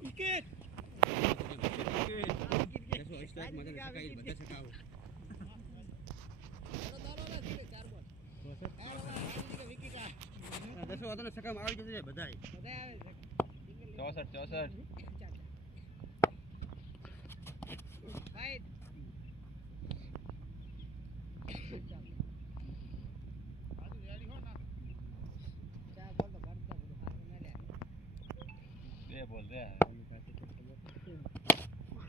wicket बोल रहे हैं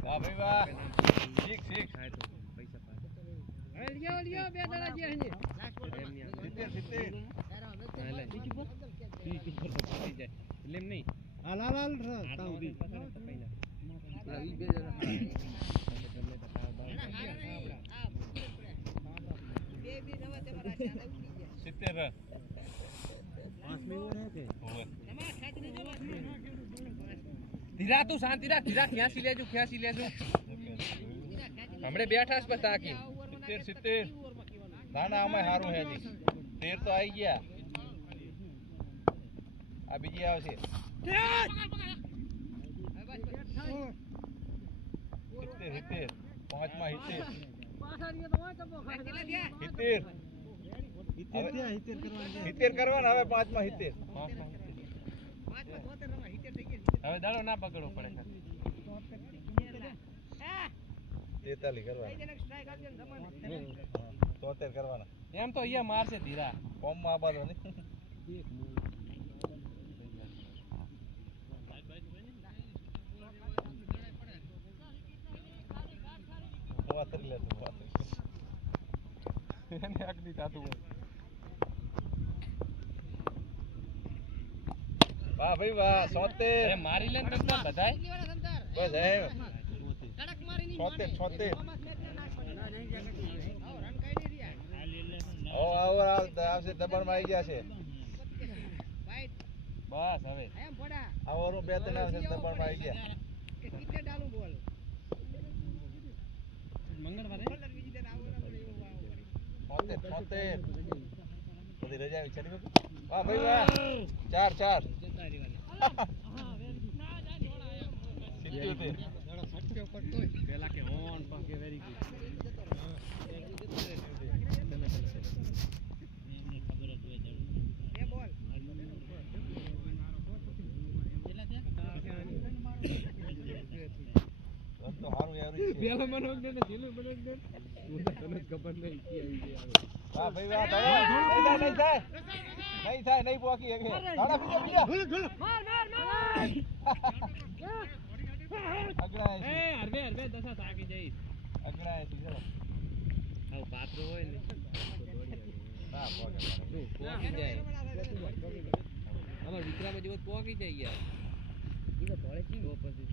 वाह भाई वाह ठीक ठीक पैसा लियो બે દડા જે હે લેમ નહીં હાલ તાઉદી લઈ બે જણા બે બી નવા તે મારા ચાલે ઉડી ગયા 70 રન 5 મિનિટ હે કે નમા ખાતરી જો ધીરા તું શાંતિ રાખ ધીરા ખ્યાસી લેજો હમણે બેઠા છે તાકી 70 ના ના અમે હારું હે જી 13 તો આવી ગયા આ બીજી આવશે 70 પાંચમાં 70 કરવાના હવે પાંચમાં 70 હવે દાડો ના પકડવો પડે 43 કરવાના 73 કરવાના એમ તો અહીંયા મારશે ધીરા કોમમાં આબાદો નહીં વાતરી લે તું વાતરી એને આગની તાતું વાહ ભાઈ વાહ 70 મારી લે ને બધાય બસ હે કડક મારી ની 76 ઓ આવશે દબાણ માં આવી ગયા છે બસ હવે એમ ફોડા આવરું બે ત્રણ આવશે દબાણ માં આવી ગયા કેટલે ડાલું બોલ મંગળવારે 76 બધી રજા આવી ચડી વાહ ભાઈ વાહ 4 પેલા કે હોન પાકે વેરી ગુડ તો હારું એવરેજ છે પેલા મનોજ ને જીલું મનોજ ને તને ખબર નહીં કે આવી ગયા વાહ ભાઈ વાહ નહીં થાય નહીં પોકી એક દાડા બીજા માર અગડા એ હરવે દસા થાકી જઈશ અગડા એ ચલો આવ પાત્રો હોય ને તો દોડી ના પોકી જાય અમાર વિક્રમ જેવો પોકી જાય યાર ઈ તો ધોળે કી તો પછી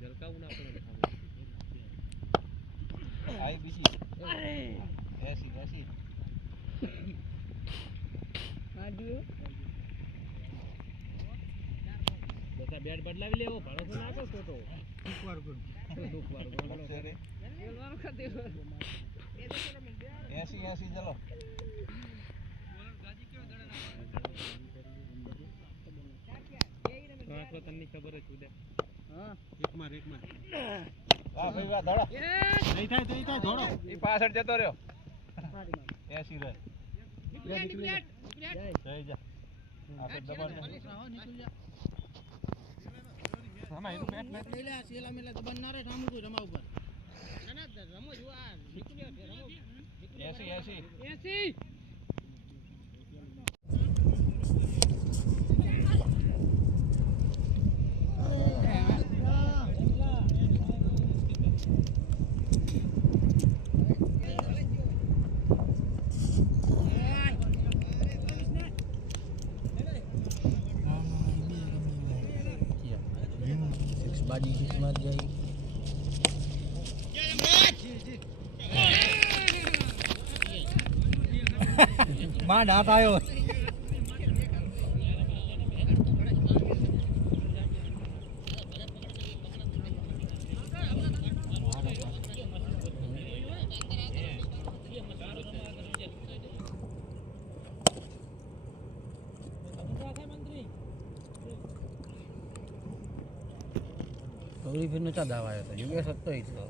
જલકાવું ના પડે આઈ બીજી એસી આડ્યો બતા બેટ બદલાવી લેવો ભાડો તો નાખો ફોટો દુખવાર બોલો રે બોલવાનો ખાતે 80 ચલો ગાજી કેવો દડા નાખો આખો તને ખબર જ ઉડે હા એક માર વાહ ભાઈ વાહ દડા નહીં થાય ધોડો ઈ પાછળ જતો રહ્યો 80 રન નીકળી જા આપણે દબાણ નીકળી જા સામા એનું બેટ લઈ લે સેલા મેલા દબાણ ના રે રામુ કોઈ રમા ઉપર ના રમો જો આ નીકળ્યો છે રમો 80 બાજી જીતમાં જાય માં ડાટ આવ્યો અવરી ફેર નતા દાવા આવ્યો તો યોગેશ હતો ઈ તો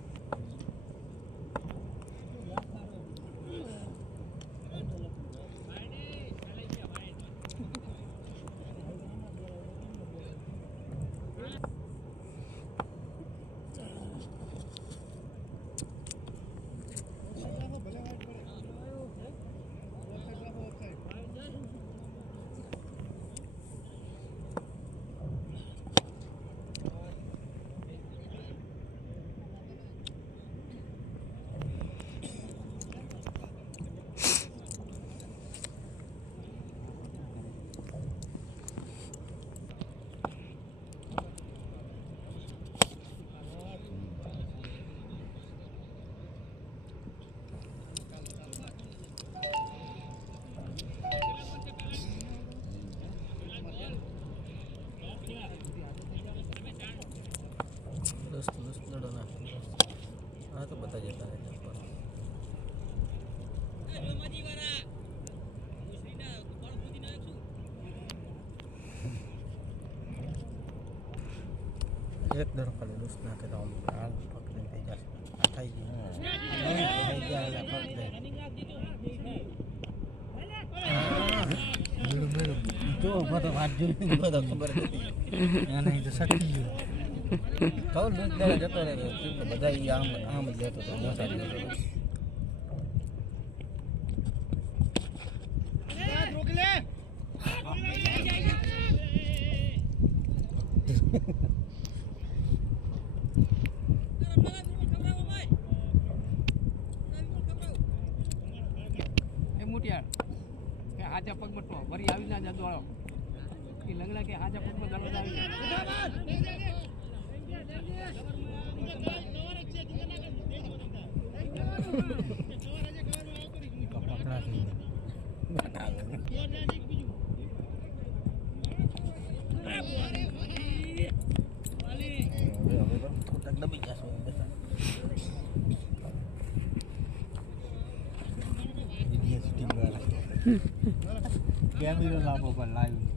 દસ લડો નાખી હા તો બધા જતા રહે એક દર ખાલી દોસ્ત નાખે તો હાલ પકડીને થઈ જશે થઈ ગયું જો બધો વાત જોઈ બધો ખબર હતી એને તો સકી ગયું કહું દૂધ લેવા જતો રહે બધા આમ જ લેતો હતો મોટા લેતો એ મોટિયાર કે હાજા પગમાં તો વરી આવી ના જતો આવ્યો એ લંગડા કે હાજા પગમાં દરવાજ આવી કેમેરો લાવો પર લાઈવ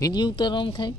વિડીયો ઉતાર આમ થાય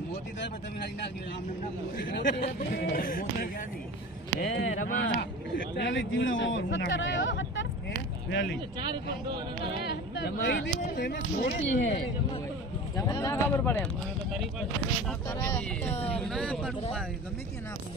મોતી થાય પણ તમે હારી નાખી આમ ના મોટી હે ના ખબર પડે એમ ગમે તે નાખું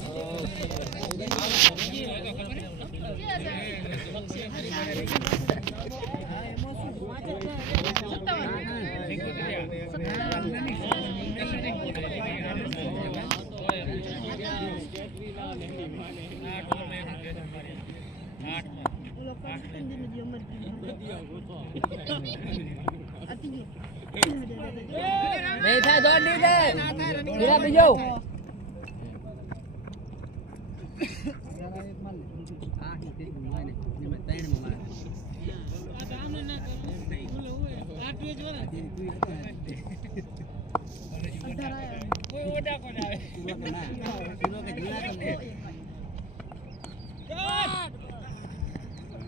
નહીં થાય દોડ નહીં થાય હીરા બીજો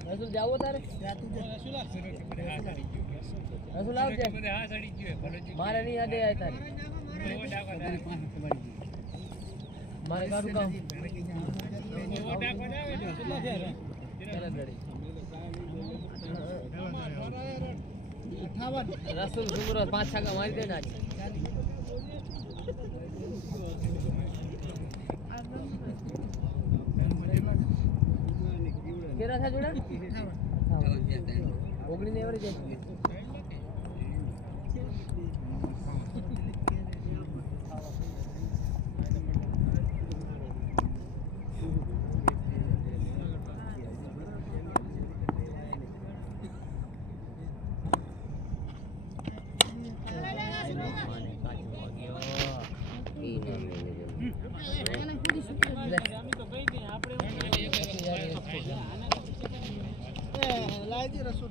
રસુલ જાવો તારે રસુલ આવજે મારે નહીં યાદે આય તારી મારે કાઢું કામ રસુલ સુમરો 5 છાગા મારી દે ને આજે કેરા થા જોડા 19 એવરેજ છે લાઈ રસો